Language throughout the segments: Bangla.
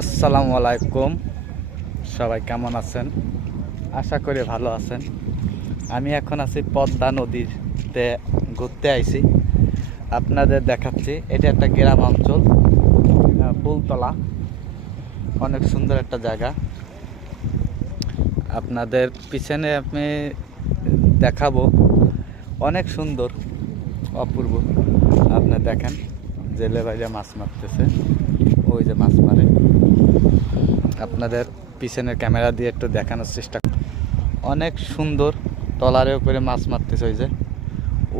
আসসালামু আলাইকুম। সবাই কেমন আছেন? আশা করি ভালো আছেন। আমি এখন আছি পদ্মা নদীতে ঘুরতে আইছি। আপনাদের দেখাচ্ছি, এটা একটা গ্রাম অঞ্চল, ফুলতলা। অনেক সুন্দর একটা জায়গা। আপনাদের পিছনে আমি দেখাবো, অনেক সুন্দর, অপূর্ব। আপনি দেখেন, জেলে বাইরে মাছ মারতেছে, ওই যে মাছ মারে। আপনাদের পিছনের ক্যামেরা দিয়ে একটু দেখানোর চেষ্টা। অনেক সুন্দর, ট্রলারের উপরে মাছ মারতেছে। ওই যে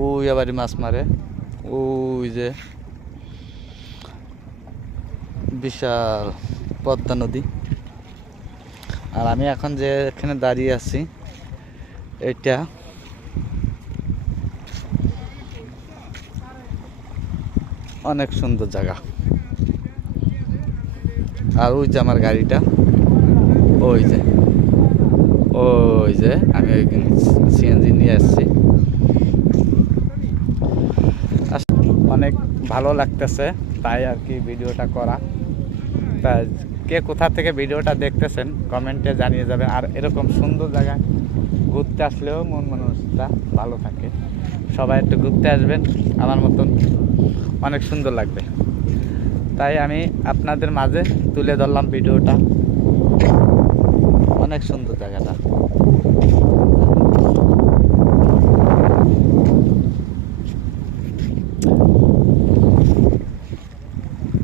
ওই আবার মাছ মারে, ওই যে বিশাল পদ্মা নদী। আর আমি এখন যে এখানে দাঁড়িয়ে আছি, এটা অনেক সুন্দর জায়গা। আর ওই যে আমার গাড়িটা, ওই যে আমি ওইখানে সিএনজি নিয়ে আসছি। অনেক ভালো লাগতেছে, তাই আর কি ভিডিওটা করা। তা কে কোথা থেকে ভিডিওটা দেখতেছেন কমেন্টে জানিয়ে যাবেন। আর এরকম সুন্দর জায়গায় ঘুরতে আসলেও মন মানসিকতা ভালো থাকে। সবাই একটু ঘুরতে আসবেন, আমার মতন অনেক সুন্দর লাগবে। তাই আমি আপনাদের মাঝে তুলে ধরলাম ভিডিওটা। অনেক সুন্দর জায়গাটা।